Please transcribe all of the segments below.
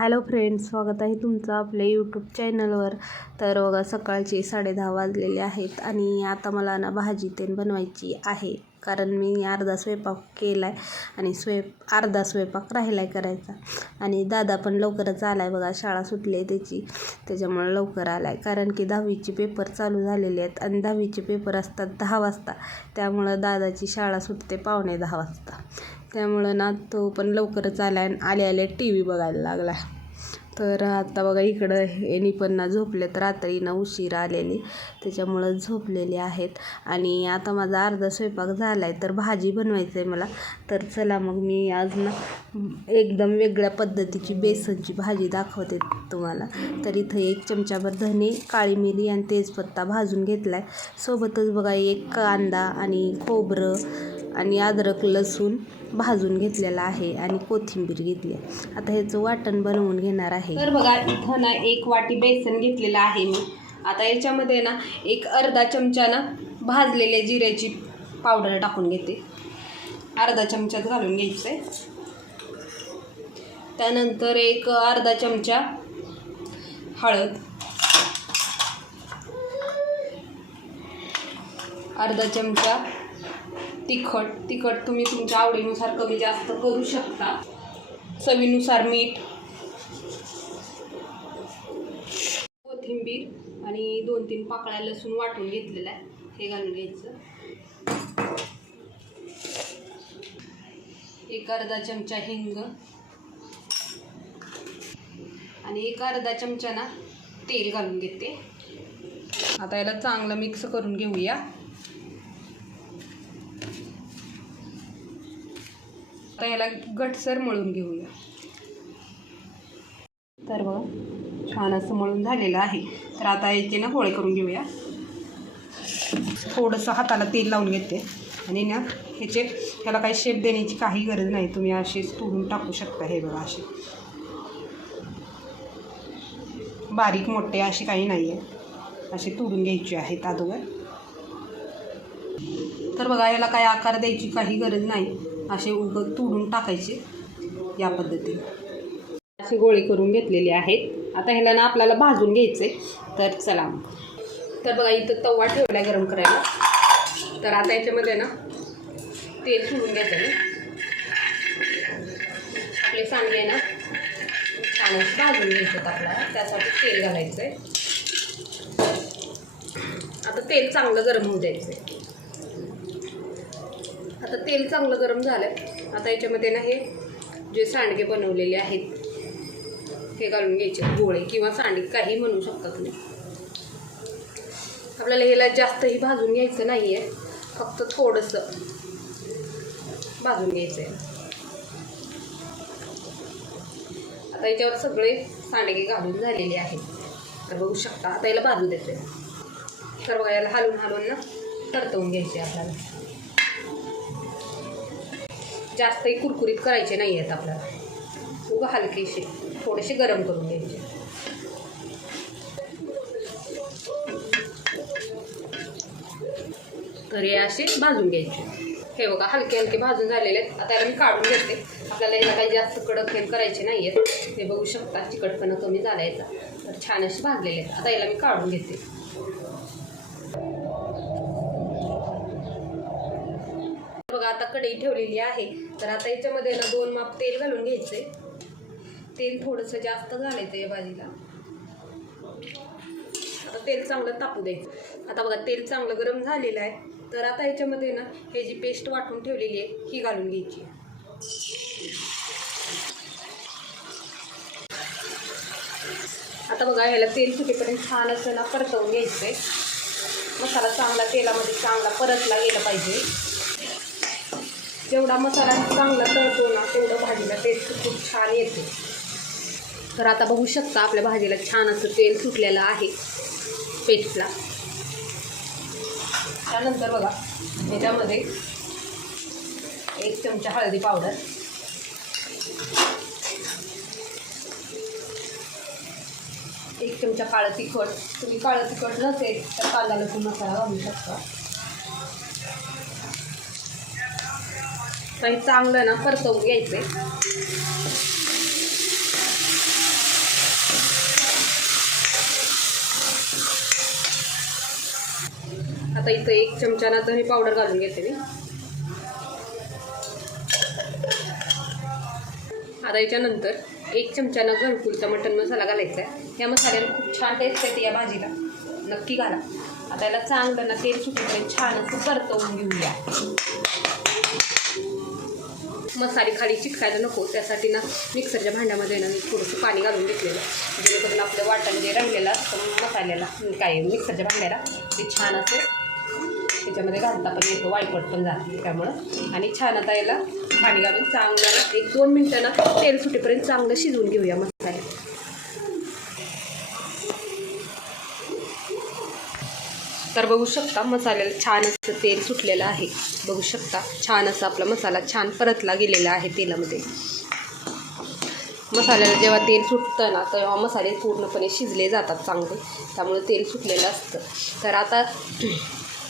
Hello friends स्वागत आहे तुमचं आपल्या यूट्यूब चॅनलवर तर बघा सकाळचे साडेदहा वाजलेले आहेत आणि आता मला ना भाजी तेन बनवायची आहे. कारण मी अर्धा स्वयंपाक केला आहे आणि स्वयं अर्धा स्वयंपाक राहिला आहे करायचा. आणि दादा पण लवकरच आला आहे बघा शाळा सुटली आहे त्याची. त्याच्यामुळे लवकर आला आहे कारण की दहावीचे पेपर चालू झालेले आहेत आणि दहावीचे पेपर असतात दहा वाजता. त्यामुळं दादाची शाळा सुटते पावणे दहा वाजता. त्यामुळं ना तो पण लवकरच आला आणि आले आले टी व्ही बघायला लागला. तर आता बघा इकडं यांनी पण ना झोपलेत. रात्री ना उशीर आलेली. त्याच्यामुळं झोपलेले आहेत. आणि आता माझा अर्धा स्वयंपाक झाला आहे तर भाजी बनवायचं आहे मला. तर चला मग मी आज ना एकदम वेगळ्या पद्धतीची बेसनची भाजी दाखवते तुम्हाला. तर इथं एक चमचाभर धने काळी मिरी आणि तेजपत्ता भाजून घेतला आहे सोबतच बघा एक कांदा आणि खोबरं आणि अद्रक लसूण भाजून घेतलेला आहे आणि कोथिंबीर घेतली आहे. आता ह्याचं वाटण बनवून घेणार आहे. तर बघा इथं ना एक वाटी बेसन घेतलेलं आहे मी. आता याच्यामध्ये ना एक अर्धा चमचा ना भाजलेल्या जिऱ्याची पावडर टाकून घेते. अर्धा चमचाच घालून घ्यायचं आहे त्यानंतर एक अर्धा चमचा हळद. अर्धा चमचा तिखट तिखट तुम्ही तुमच्या आवडीनुसार कमी जास्त करू शकता. चवीनुसार मीठ कोथिंबीर आणि दोन तीन पाकळ्या लसूण वाटून घेतलेला आहे. हे घालून घ्यायचं. एक अर्धा चमचा हिंग आणि एक अर्धा चमचा ना तेल घालून घेते. आता याला चांगलं मिक्स करून घेऊया. आता याला गटसर मळून घेऊया. तर बघा छान असं मळून झालेलं आहे. तर आता याचे ना गोळे करून घेऊया. थोडंसं हाताला तेल लावून घेते. आणि ना ह्याचे ह्याला काही शेप देण्याची काही गरज नाही. तुम्ही असेच तोडून टाकू शकता हे बघा असे. बारीक मोठे असे काही नाही आहे असे तोडून घ्यायचे आहेत अगोदर. तर बघा याला काही आकार द्यायची काही गरज नाही. असे उग तोडून टाकायचे या पद्धतीने. असे गोळे करून घेतलेले आहेत. आता ह्याला ना आपल्याला भाजून घ्यायचे तर चला तर बघा इथं तवा ठेवला गरम करायला. तर आता याच्यामध्ये ना तेल सोडून घ्यायचं आहे आपले सांडगे ना छान भाजून घ्यायचं आपल्याला. त्यासाठी तेल घालायचं आहे आता तेल चांगलं गरम होऊ द्यायचं आहे आता तेल चांगलं गरम झालं आहे आता याच्यामध्ये ना हे जे सांडगे बनवलेले आहेत हे घालून घ्यायचे गोळे किंवा सांडगे काही म्हणू शकता तुम्ही. आपल्याला ह्याला जास्तही भाजून घ्यायचं नाही आहे फक्त थोडंसं भाजून घ्यायचं आहे आता याच्यावर सगळे सांडगे घालून झालेले आहेत. तर बघू शकता आता याला भाजू देते तर बघा याला हलवून हलवून ना परतवून घ्यायचे आपल्याला. जास्तही कुरकुरीत करायचे नाही आहेत आपल्याला. उगा हलकेसे थोडेसे गरम करून घ्यायचे. तर हे असे भाजून घ्यायचे. हे बघा हलके हलके भाजून झालेले आहेत. आता याला मी काढून घेते. आपल्याला याला काही जास्त कडक हे करायचे नाही आहेत. हे बघू शकता चिकटपणा कमी झाला याचा. तर छान असे भाजलेले आहेत. आता याला मी काढून घेते. बघा आता कढई ठेवलेली आहे. तर आता याच्यामध्ये ना दोन माप तेल घालून घ्यायचे. तेल थोडंसं जास्त घालायचं या भाजीला आता तेल चांगलं तापू द्यायचं आता बघा तेल चांगलं गरम झालेलं आहे. तर आता याच्यामध्ये ना हे जी पेस्ट वाटून ठेवलेली आहे ही घालून घ्यायची. आता बघा ह्याला तेल सुटेपर्यंत छान असं ना परतवून घ्यायचं आहे मसाला चांगला तेलामध्ये चांगला परतला गेला पाहिजे. जेवढा मसाला चांगला तळतो ना तेवढं भाजीला टेस्ट खूप छान येते. तर आता बघू शकता आपल्या भाजीला छान असं तेल सुटलेलं आहे पेस्टला. त्यानंतर बघा ह्याच्यामध्ये एक चमचा हळदी पावडर. एक चमचा काळं तिखट. तुम्ही काळं तिखट नसेल तर कांदा लसूण मसाला घालू शकता. काही चांगलं ना परतवून घ्यायचं आहे आता इथं एक चमचाना धने पावडर घालून घेते मी. आता याच्यानंतर एक चमचानं घरकुलचा मटण मसाला घालायचा आहे. या मसाल्याला खूप छान टेस्ट येते या भाजीला. नक्की घाला. आता याला चांगलं ना तेल सुटून छान असं परतवून घेऊया. मसाले खाली चिटकायला नको. त्यासाठी ना मिक्सरच्या भांड्यामध्ये ना मी थोडंसं पाणी घालून घेतलेलं. जेणेकरून आपलं वाटण जे रंगलेलं असतं मसाल्याला काय मिक्सरच्या भांड्याला ते छान असं त्याच्यामध्ये घालता पण येतो वायपट पण जाते त्यामुळं आणि छान आता याला पाणी घालून चांगलं एक दोन मिनटं ना तेल सुटेपर्यंत चांगलं शिजवून घेऊया मसाले. तर बघू शकता मसाल्याला छान असं तेल सुटलेलं आहे. बघू शकता छान असं आपला मसाला छान परतला गेलेला आहे तेलामध्ये. मसाल्याला जेव्हा तेल सुटतं ना तेव्हा मसाले पूर्णपणे शिजले जातात चांगले. त्यामुळे तेल सुटलेलं असतं. तर आता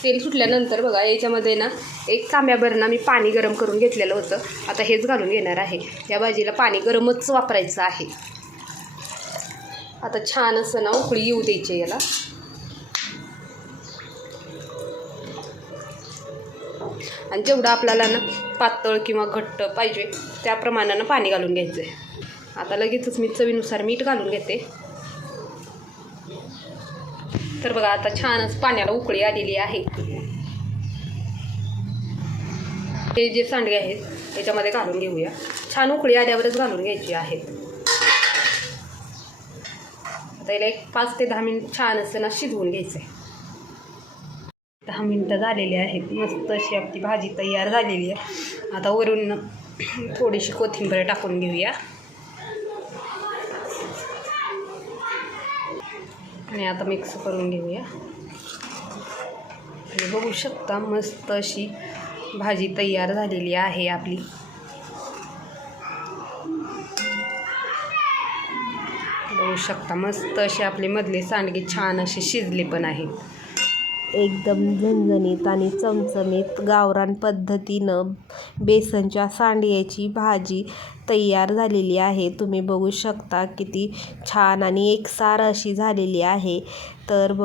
तेल सुटल्यानंतर बघा याच्यामध्ये ना एक तांब्याभर ना मी पाणी गरम करून घेतलेलं होतं. आता हेच घालून घेणार आहे. या भाजीला पाणी गरमच वापरायचं आहे. आता छान असं ना उकळी येऊ द्यायची याला. आणि जेवढं आपल्याला ना पातळ किंवा घट्ट पाहिजे त्या प्रमाणानं पाणी घालून घ्यायचं आहे आता लगेचच मी चवीनुसार मीठ घालून घेते. तर बघा आता छानच पाण्याला उकळी आलेली आहे. हे जे सांडगे आहेत त्याच्यामध्ये घालून घेऊया. छान उकळी आल्यावरच घालून घ्यायची आहेत आता याला एक पाच ते दहा मिनिट छान असं ना शिजवून घ्यायचं आहे दहा मिनटं झालेली आहेत. मस्त अशी आपली भाजी तयार झालेली आहे. आता वरून थोडीशी कोथिंबीर टाकून घेऊया. आणि आता मिक्स करून घेऊया. आणि बघू शकता मस्त अशी भाजी तयार झालेली आहे आपली. बघू शकता मस्त असे आपले मधले सांडगे छान असे शिजले पण आहेत एकदम झणझणीत आणि चमचमीत गावरान पद्धतीनं बेसनच्या सांडग्याची भाजी तयार झालेली आहे. तुम्ही बघू शकता किती छान आणि एकसार अशी झालेली आहे. तर ब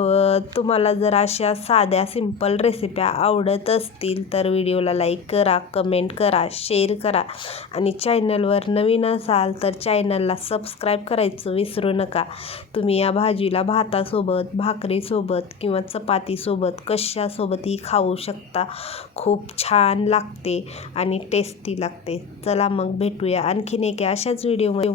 तुम्हाला जर अशा साध्या सिंपल रेसिप्या आवडत असतील तर व्हिडिओला लाईक करा कमेंट करा शेअर करा आणि चॅनलवर नवीन असाल तर चॅनलला सबस्क्राईब करायचं विसरू नका. तुम्ही या भाजीला भातासोबत भाकरीसोबत किंवा चपातीसोबत कशासोबतही खाऊ शकता. खूप छान लागते आणि टेस्टी लागते. चला मग भेटूया आणखीन एका अशाच व्हिडिओमध्ये